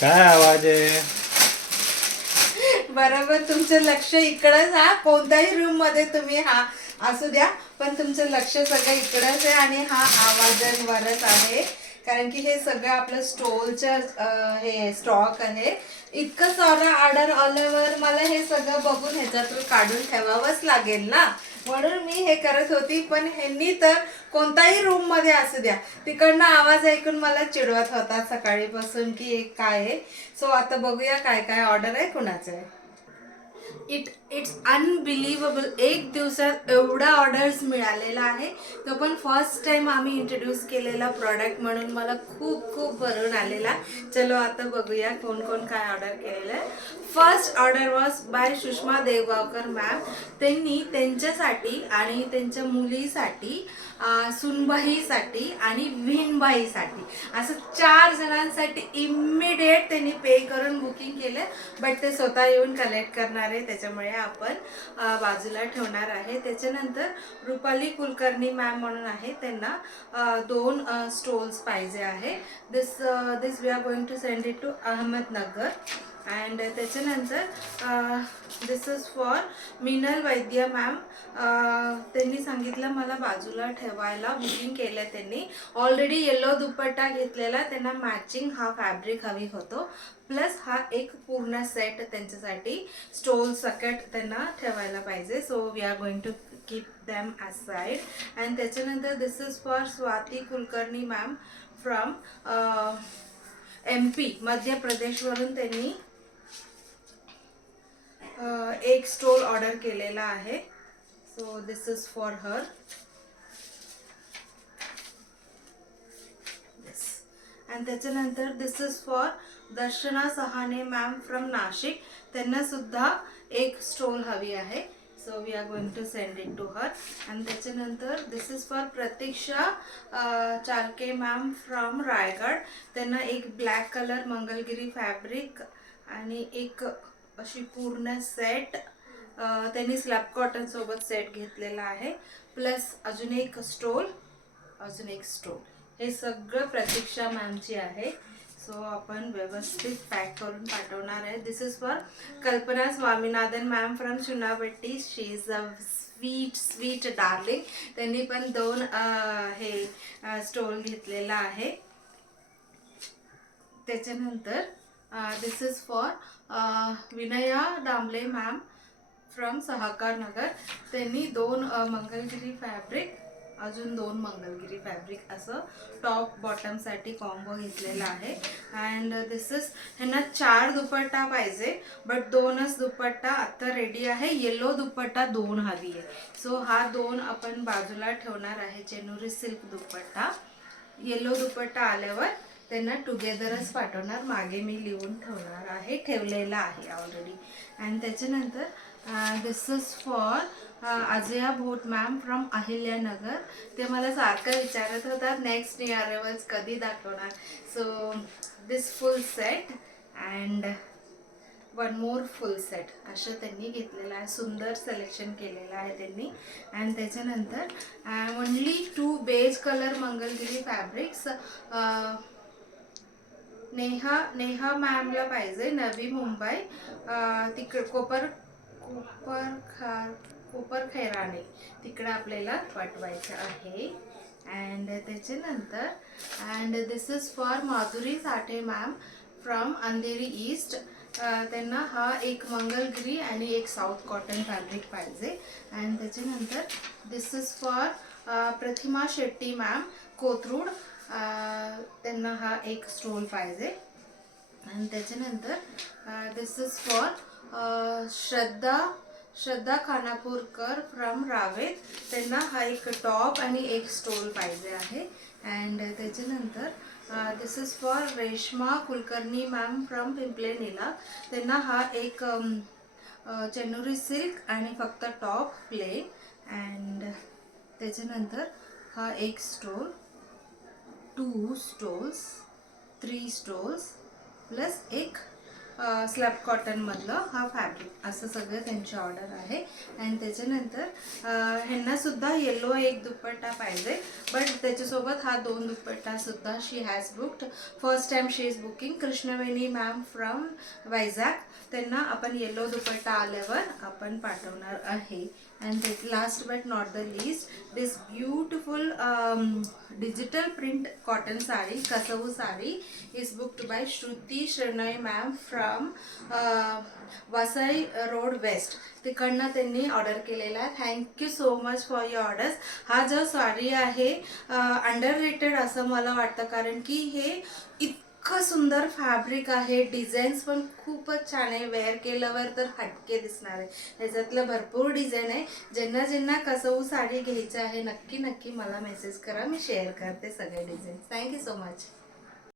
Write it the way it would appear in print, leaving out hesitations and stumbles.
काय आवाज आहे? बरोबर, तुमचं लक्ष इकडंच. हा कोणत्याही रूम मध्ये तुम्ही हा असू द्या, पण तुमचं लक्ष सगळं इकडंच आहे आणि हा आवाजांवरच आहे. कारण की हे सगळं आपलं स्टोलचं हे स्टॉक आहे. इतकं सारं ऑर्डर आल्यावर मला हे सगळं बघून ह्याच्यातून काढून ठेवावंच लागेल ना, म्हणून मी हे करत होती. पण ह्यांनी तर कोणताही रूम मध्ये असू द्या, तिकडनं आवाज ऐकून मला चिडवत होता सकाळीपासून की हे काय आहे. सो आता बघूया काय काय ऑर्डर आहे, कुणाचं आहे. इट्स अनबिलिव्हेबल, एक दिवसात एवढा ऑर्डर्स मिळालेला आहे. तो पण फर्स्ट टाइम आम्ही इंट्रोड्यूस केलेला प्रॉडक्ट म्हणून मला खूप खूप भरून आलेला. चलो आता बघूया कोण कोण काय ऑर्डर केलेलं आहे. First order was by Sushma Deogaonkar ma'am. त्यांनी त्यांच्यासाठी आणि त्यांच्या मुलीसाठी, सुनबाईसाठी आणि विणबाईसाठी असं 4 जणांसाठी इमिडिएट त्यांनी पे करून बुकिंग केलं. बट ते स्वतः येऊन कलेक्ट करणार आहे, त्याच्यामुळे आपण बाजूला ठेवणार आहे. त्याच्यानंतर रुपाली कुलकर्णी मॅम म्हणून आहे, त्यांना 2 स्टोल्स पाहिजे आहे. This we are going to send it to Ahmednagar. And त्याच्यानंतर this is for Minal Vaidya ma'am. त्यांनी सांगितलं मला बाजूला ठेवायला, बुकिंग केलं त्यांनी. ऑलरेडी येलो दुपट्टा घेतलेला, त्यांना मॅचिंग हा फॅब्रिक हवी होतो. प्लस हा एक पूर्ण सेट त्यांच्यासाठी स्टोल सकट त्यांना ठेवायला पाहिजे. So we are going to keep them aside. And त्याच्यानंतर this is for Swati Kulkarni ma'am from MP मध्य प्रदेशवरून त्यांनी एक स्टोल ऑर्डर केलेला आहे. So this is for her. आणि त्याच्यानंतर this is for Darshana Sahane ma'am from Nashik. त्यांना सुद्धा एक स्टोल हवी आहे. So we are going to send it to her. आणि त्याच्यानंतर this is for Pratiksha Charke ma'am from Raigad. त्यांना एक ब्लॅक कलर मंगलगिरी फॅब्रिक आणि एक अशी पूर्ण सेट, त्यांनी स्लॅब कॉटन सोबत सेट घेतलेला आहे. प्लस अजून एक स्टोल, अजून एक स्टोल. हे सगळं प्रतीक्षा मॅमची आहे. सो आपण व्यवस्थित पॅक करून पाठवणार आहे. दिस is for Kalpana Swaminathan ma'am from Chunabhatti. She is a sweet sweet darling. त्यांनी पण 2 हे स्टोल घेतलेला आहे. त्याच्यानंतर this is for Vinaya Damle ma'am from Sahakar Nagar. त्यांनी 2 मंगलगिरी फॅब्रिक, अजून 2 मंगलगिरी फॅब्रिक असं टॉप बॉटमसाठी कॉम्बो घेतलेला आहे. अँड दिस इज, ह्यांना 4 दुपट्टा पाहिजे, बट 2च दुपट्टा आत्ता रेडी आहे. येलो दुपट्टा 2 हवी आहे. सो हा 2 आपण बाजूला ठेवणार आहे. चेनुरी सिल्क दुपट्टा. येलो दुपट्टा आल्यावर त्यांना टुगेदरच पाठवणार. मागे मी लिहून ठेवणार आहे, ठेवलेला आहे ऑलरेडी. अँड त्याच्यानंतर दिस इज फॉर अजया भोट मॅम फ्रॉम अहिल्यानगर. ते मला सारखं विचारत होतात नेक्स्ट अरायवल्स कधी दाखवणार. So this full set and 1 more full set असं त्यांनी घेतलेलं आहे. सुंदर सिलेक्शन केलेलं आहे त्यांनी. अँड त्याच्यानंतर only 2 beige colour Mangalagiri fabrics. Neha मॅमला पाहिजे, नवी मुंबई. तिकडे कोपरखैराणे तिकडे आपल्याला पाठवायचं आहे. अँड त्याच्यानंतर this is for Madhuri Sathe ma'am from Andheri east. त्यांना हा एक मंगलगिरी आणि एक साऊथ कॉटन फॅब्रिक पाहिजे. अँड त्याच्यानंतर this is for Pratima Shetty ma'am Kothrud. त्यांना हा एक स्टोल पाहिजे. आणि त्याच्यानंतर this is for Shraddha Khanapurkar from Ravet. त्यांना हा एक टॉप आणि एक स्टोल पाहिजे आहे. अँड त्याच्यानंतर this is for Reshma Kulkarni ma'am from Pimple Nila. त्यांना हा एक चेनुरी सिल्क आणि फक्त टॉप प्लेन. अँड त्याच्यानंतर हा एक स्टोल, 2 स्टोल्स, 3 स्टोल्स प्लस एक स्लॅब कॉटनमधलं हा फॅब्रिक असं सगळं त्यांची ऑर्डर आहे. आणि त्याच्यानंतर ह्यांनासुद्धा येलो एक दुपट्टा पाहिजे, बट त्याच्यासोबत हा 2 दुपट्टासुद्धा she has booked. First time she is booking. Krishnaveni ma'am from Vizag, त्यांना आपण येलो दुपट्टा आल्यावर आपण पाठवणार आहे. And last but not the least, this beautiful digital print cotton sari, kasavu sari, is booked by Shruti Shranay ma'am from Vasai Road West. तिकडनं त्यांनी order केलेला आहे. Thank you so much for your orders. हा जो साडी आहे under rated असं मला वाटतं, कारण की हे इतकं सुंदर फॅब्रिक आहे, डिझाईन्स पण खूपच छान आहे. वेअर केल्यावर तर हटके दिसणार आहे. ह्याच्यातलं भरपूर डिझाईन आहे. ज्यांना ज्यांना कसं साडी घ्यायची आहे नक्की नक्की मला मेसेज करा, मी शेअर करते सगळे डिझाईन. Thank you so much.